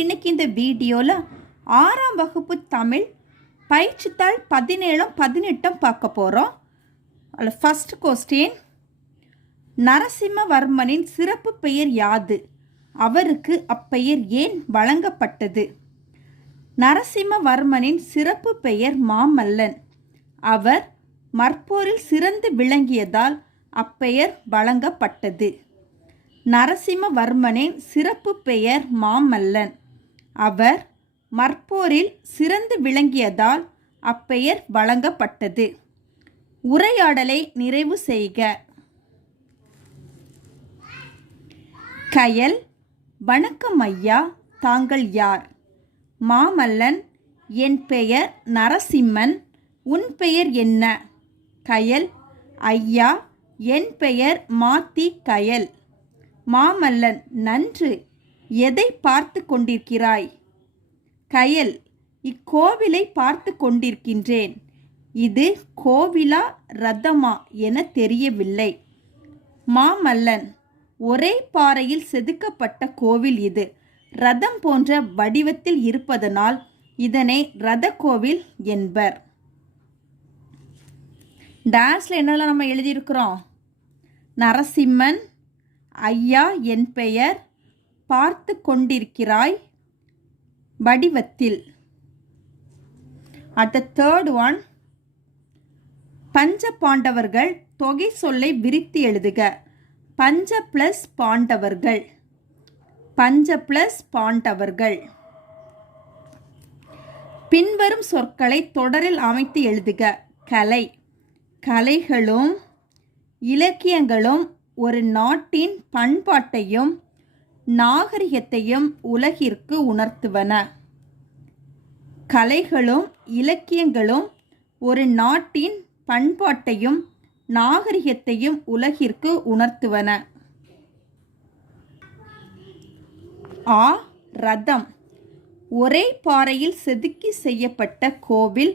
இன்னைக்கு இந்த வீடியோவில் 6ஆம் வகுப்பு தமிழ் பயிற்சித்தாள் 17 18 பார்க்க போகிறோம். அதில் ஃபர்ஸ்ட் கொஸ்டின், நரசிம்மவர்மனின் சிறப்பு பெயர் யாது? அவருக்கு அப்பெயர் ஏன் வழங்கப்பட்டது? நரசிம்மவர்மனின் சிறப்பு பெயர் மாமல்லன். அவர் மற்போரில் சிறந்து விளங்கியதால் அப்பெயர் வழங்கப்பட்டது. நரசிம்மவர்மனின் சிறப்பு பெயர் மாமல்லன். அவர் மற்போரில் சிறந்து விளங்கியதால் அப்பெயர் வழங்கப்பட்டது. உரையாடலை நிறைவு செய்க. கயல்: வணக்கம் ஐயா, தாங்கள் யார்? மாமல்லன்: என் பெயர் நரசிம்மன். உன் பெயர் என்ன? கயல்: ஐயா, என் பெயர் மாத்தி கயல். மாமல்லன்: நன்று. எதை பார்த்து கொண்டிருக்கிறாய்? கயல்: இக்கோவிலை பார்த்து கொண்டிருக்கின்றேன். இது கோவிலா ரதமா என தெரியவில்லை. மாமல்லன்: ஒரே பாறையில் செதுக்கப்பட்ட கோவில் இது. ரதம் போன்ற வடிவத்தில் இருப்பதனால் இதனை ரத கோவில் என்பர். டான்ஸில் என்னெல்லாம் நம்ம எழுதியிருக்கிறோம்? நரசிம்மன், ஐயா என் பெயர், பார்த்து கொண்டிருக்கிறாய், வடிவத்தில். அடுத்த தேர்ட் ஒன், பஞ்ச பாண்டவர்கள் தொகை சொல்லை விரித்து எழுதுக. பஞ்ச பிளஸ் பாண்டவர்கள். பஞ்ச பிளஸ் பாண்டவர்கள். பின்வரும் சொற்களை தொடரில் அமைத்து எழுதுக. கலை: கலைகளும் இலக்கியங்களும் ஒரு நாட்டின் பண்பாட்டையும் நாகரிகத்தையும் உலகிற்கு உணர்த்துவன. கலைகளும் இலக்கியங்களும் ஒரு நாட்டின் பண்பாட்டையும் நாகரிகத்தையும் உலகிற்கு உணர்த்துவன. ஆ. ரதம்: ஒரே பாறையில் செதுக்கி செய்யப்பட்ட கோவில்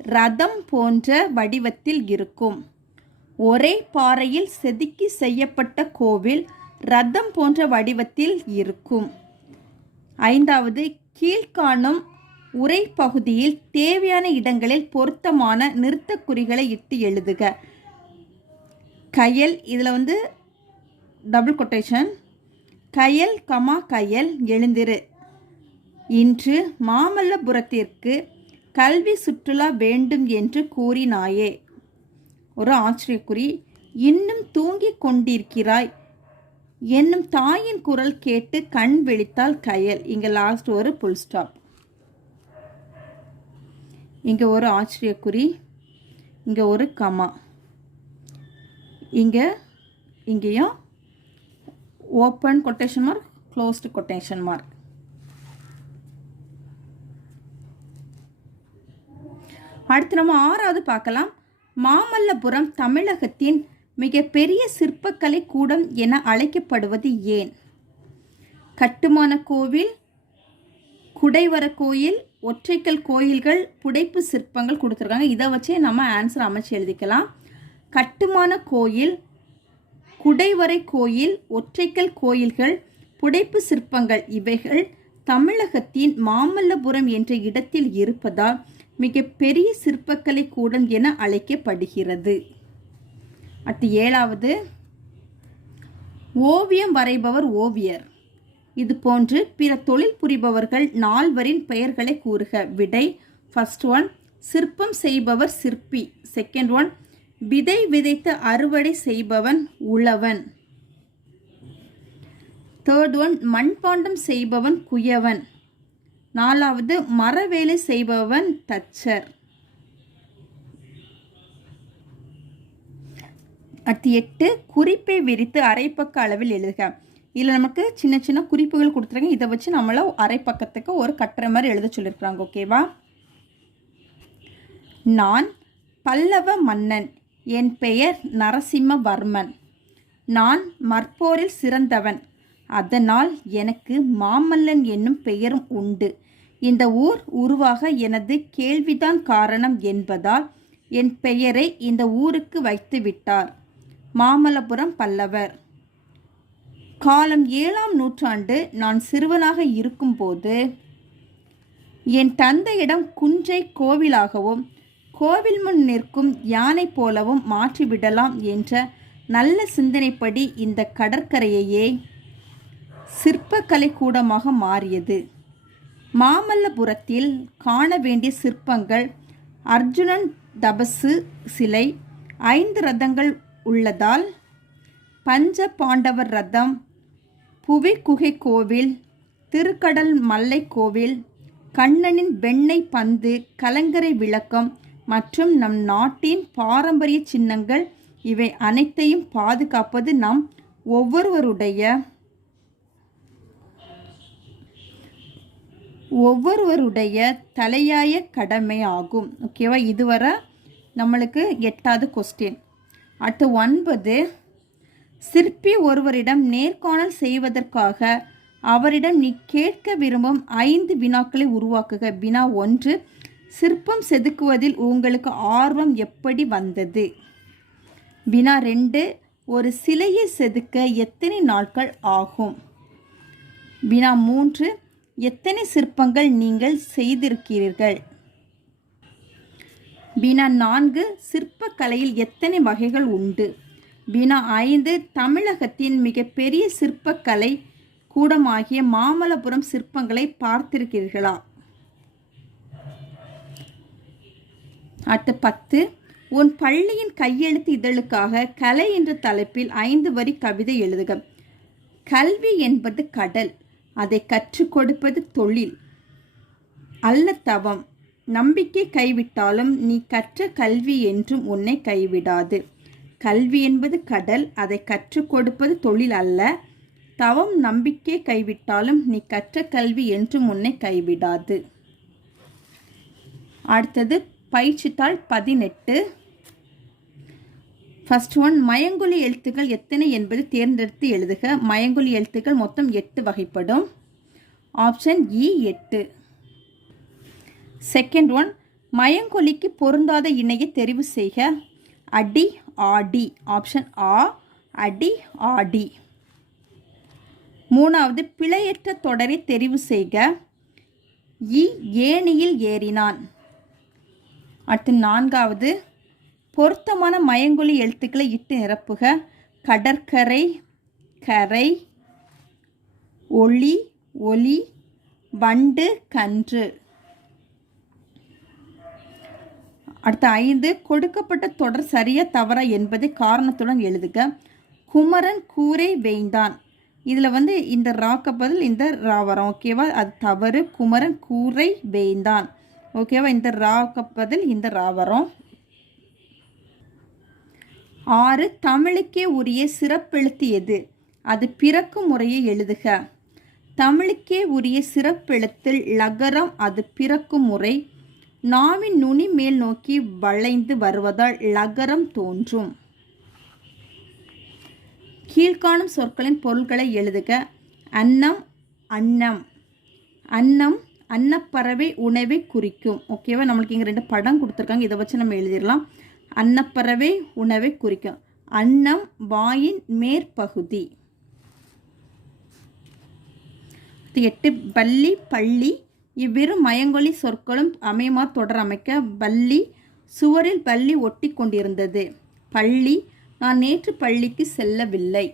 ரதம் போன்ற வடிவத்தில் இருக்கும். ஒரே பாறையில் செதுக்கி செய்யப்பட்ட கோவில் ரதம் போன்ற வடிவத்தில் இருக்கும். 5வது, கீழ்காணும் உரை பகுதியில் தேவையான இடங்களில் பொருத்தமான நிறுத்தக்குறிகளை இட்டு எழுதுக. கயல், இதில் டபுள் கொட்டேஷன். கயல் கமா கயல் எழுந்திரு. இன்று மாமல்லபுரத்திற்கு கல்வி சுற்றுலா வேண்டும் என்று கூறினாயே. ஒரு ஆச்சரியக்குறி. இன்னும் தூங்கிக் கொண்டிருக்கிறாய் என்னும் தாயின் குரல் கேட்டு கண் விழித்தாள் கயல். இங்கே லாஸ்ட் ஒரு புல் ஸ்டாப். இங்கே ஒரு ஆச்சரியக்குறி, இங்கே ஒரு கமா, இங்கேயும் open quotation mark, closed quotation mark. அடுத்து நம்ம 6வது பார்க்கலாம். மாமல்லபுரம் தமிழகத்தின் மிகப்பெரிய சிற்பக்கலை கூடம் என அழைக்கப்படுவது ஏன்? கட்டுமான கோவில், குடைவர கோயில், ஒற்றைக்கல் கோயில்கள், புடைப்பு சிற்பங்கள் கொடுத்துருக்காங்க. இதை வச்சே நம்ம ஆன்சர் அமைச்சு எழுதிக்கலாம். கட்டுமான கோயில், குடைவரை கோயில், ஒற்றைக்கல் கோயில்கள், புடைப்பு சிற்பங்கள் இவைகள் தமிழகத்தின் மாமல்லபுரம் என்ற இடத்தில் இருப்பதால் மிகப்பெரிய சிற்பக்கலை கூடம் என அழைக்கப்படுகிறது. அடுத்து 7வது, ஓவியம் வரைபவர் ஓவியர். இது போன்று பிற தொழில் புரிபவர்கள் 4வரின் பெயர்களை கூறுக. விடை: ஃபர்ஸ்ட் ஒன், சிற்பம் செய்பவர் சிற்பி. செகண்ட் ஒன், விதை விதைத்து அறுவடை செய்பவன் உழவன். தேர்ட் ஒன், மண்பாண்டம் செய்பவன் குயவன். 4வது, மரவேலை செய்பவன் தச்சர். அடுத்து 8, குறிப்பை விரித்து அரைப்பக்க அளவில் எழுதுக. இதில் நமக்கு சின்ன சின்ன குறிப்புகள் கொடுத்துருங்க. இதை வச்சு நம்மள அரைப்பக்கத்துக்கு ஒரு கட்டுரை மாதிரி எழுத சொல்லியிருக்கிறாங்க. ஓகேவா? நான் பல்லவ மன்னன். என் பெயர் நரசிம்மவர்மன். நான் மற்போரில் சிறந்தவன். அதனால் எனக்கு மாமல்லன் என்னும் பெயரும் உண்டு. இந்த ஊர் உருவாக எனது கேள்விதான் காரணம் என்பதால் என் பெயரை இந்த ஊருக்கு வைத்து விட்டார். மாமல்லபுரம் பல்லவர். காலம் 7ஆம் நூற்றாண்டு நான் சிறுவனாக இருக்கும்போது என் தந்தையிடம் குன்றை கோவிலாகவும் கோவில் முன் நிற்கும் யானை போலவும் மாற்றிவிடலாம் என்ற நல்ல சிந்தனைப்படி இந்த கடற்கரையையே சிற்பக்கலை கூடமாக மாறியது. மாமல்லபுரத்தில் காண வேண்டிய சிற்பங்கள்: அர்ஜுனன் தபசு சிலை, 5 ரதங்கள் உள்ளதால் பஞ்ச பாண்டவர் ரதம், புவி குகை கோவில், திருக்கடல் மல்லை கோவில், கண்ணனின் வெண்ணெய் பந்து, கலங்கரை விளக்கம் மற்றும் நம் நாட்டின் பாரம்பரிய சின்னங்கள் இவை அனைத்தையும் பாதுகாப்பது நம் ஒவ்வொருவருடைய தலையாய கடமை ஆகும். ஓகேவா? இதுவரை நம்மளுக்கு 8வது கொஸ்டின். அடுத்து 9. சிற்பி ஒருவரிடம் நேர்காணல் செய்வதற்காக அவரிடம் நீ கேட்க விரும்பும் 5 வினாக்களை உருவாக்குக. வினா 1. சிற்பம் செதுக்குவதில் உங்களுக்கு ஆர்வம் எப்படி வந்தது? வினா 2. ஒரு சிலையை செதுக்க எத்தனை நாட்கள் ஆகும்? வினா 3. எத்தனை சிற்பங்கள் நீங்கள் செய்திருக்கிறீர்கள்? வினா 4. சிற்பக்கலையில் எத்தனை வகைகள் உண்டு? வினா 5. தமிழகத்தின் மிகப்பெரிய சிற்பக்கலை கூடமாகிய மாமல்லபுரம் சிற்பங்களை பார்த்திருக்கிறீர்களா? அடுத்து 10. உன் பள்ளியின் கையெழுத்து இதழுக்காக கலை என்ற தலைப்பில் 5 வரி கவிதை எழுதுக. கல்வி என்பது கடல், அதை கற்றுக் கொடுப்பது தொழில் அல்ல தவம். நம்பிக்கை கைவிட்டாலும் நீ கற்ற கல்வி என்றும் உன்னை கைவிடாது. கல்வி என்பது கடல், அதை கற்றுக் கொடுப்பது தொழில் அல்ல தவம். நம்பிக்கை கைவிட்டாலும் நீ கற்ற கல்வி என்றும் உன்னை கைவிடாது. அடுத்தது பயிற்சித்தாள் 18. ஃபர்ஸ்ட் ஒன், மயங்கொலி எழுத்துக்கள் எத்தனை என்பது தேர்ந்தெடுத்து எழுதுக. மயங்கொலி எழுத்துக்கள் மொத்தம் 8 வகைப்படும். ஆப்ஷன் இ 8. செகண்ட் ஒன், மயங்கொலிக்கு பொருந்தாத இணையை தெரிவு செய்க. அடி, ஆடி. ஆப்ஷன் ஆ அடி, ஆடி. 3வது, பிழையற்ற தொடரை தெரிவு செய்க. இ ஏணியில் ஏறினான். அடுத்து 4வது, பொருத்தமான மயங்கொலி எழுத்துக்களை இட்டு நிரப்புக. கடற்கரை, கரை, ஒளி, ஒலி, வண்டு, கன்று. அடுத்த 5, கொடுக்கப்பட்ட தொடர் சரியா தவறா என்பதை காரணத்துடன் எழுதுக. குமரன் கூரை வேய்ந்தான். இதில் இந்த ராக்க பதில் இந்த ரா வரும். ஓகேவா? அது தவறு. குமரன் கூரை வேய்ந்தான். ஓகேவா? இந்த ராக்க பதில் இந்த ரா வரும். 6, தமிழுக்கே உரிய சிறப்பெழுத்து எது? அது பிறக்கும் முறையை எழுதுக. தமிழுக்கே உரிய சிறப்பெழுத்தில் லகரம், அது பிறக்கும் முறை. நாவின் நுனி மேல் நோக்கி வளைந்து வருவதால் லகரம் தோன்றும். கீழ்காணும் சொற்களின் பொருள்களை எழுதுக. அன்னம், அன்னம். அன்னம் அன்னப்பறவை உணவை குறிக்கும். ஓகேவா? நம்மளுக்கு இங்கே 2 படம் கொடுத்துருக்காங்க, இதை வச்சு நம்ம எழுதிடலாம். அன்னப்பறவை உணவை குறிக்கும். அன்னம் வாயின் மேற்பகுதி. 8, பள்ளி, பள்ளி. இவ்விரு மயங்கொலி சொற்களும் அமையுமா தொடர் அமைக்க. பள்ளி, சுவரில் பள்ளி ஒட்டி கொண்டிருந்தது. பள்ளி, நான் நேற்று பள்ளிக்கு செல்லவில்லை.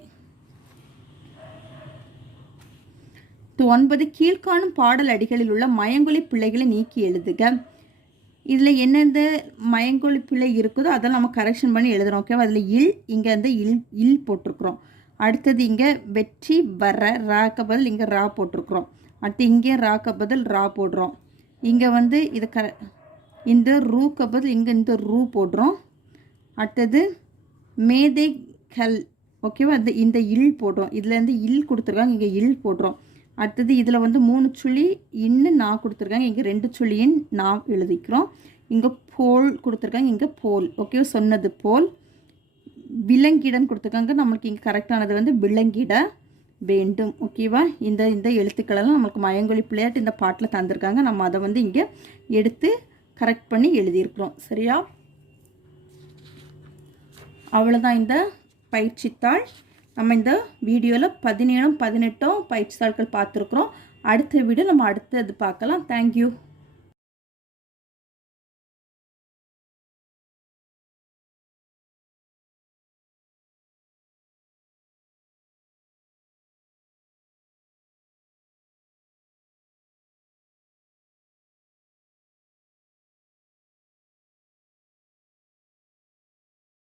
9, கீழ்காணும் பாடல் அடிகளில் உள்ள மயங்கொலி பிள்ளைகளை நீக்கி எழுதுக. இதில் எந்தெந்த மயங்கொலி பிள்ளை இருக்குதோ அதெல்லாம் நம்ம கரெக்ஷன் பண்ணி எழுதுகிறோம். ஓகேவா? அதில் இல், இங்கே இல் போட்டிருக்கிறோம். அடுத்தது இங்கே வெற்றி, வர, ராக்க பதில் இங்கே ரா போட்டிருக்கிறோம். அடுத்து இங்கே ராக்க பதில் ரா போடுறோம். இங்கே இது இந்த ரூக்க பதில் இங்கே இந்த ரூ போடுறோம். அடுத்தது மேதை கல். ஓகேவா? இந்த இல் போடுறோம். இதுலேருந்து இல் கொடுத்துருக்காங்க, இங்கே இல் போடுறோம். அடுத்தது இதில் 3 சுழி இன்னு நான் கொடுத்துருக்காங்க, இங்கே 2 சுழியின் நான் எழுதிக்கிறோம். இங்கே போல் கொடுத்துருக்காங்க, இங்கே போல். ஓகேவா? சொன்னது போல். விலங்கிடன் கொடுத்துருக்காங்க, நம்மளுக்கு இங்கே கரெக்டானது விலங்கிட வேண்டும். ஓகேவா? இந்த எழுத்துக்களெல்லாம் நம்மளுக்கு மயங்கொலி பிள்ளையாட்டு இந்த பாட்டில் தந்திருக்காங்க. நம்ம அதை இங்கே எடுத்து கரெக்ட் பண்ணி எழுதியிருக்கிறோம். சரியா? அவ்வளோதான் இந்த பயிற்சித்தாள். நம்ம இந்த வீடியோவில் 17 18 பயிற்சி தாள்கள் பார்த்துருக்குறோம். அடுத்த வீடியோ நம்ம அடுத்தது பார்க்கலாம். தேங்க்யூ.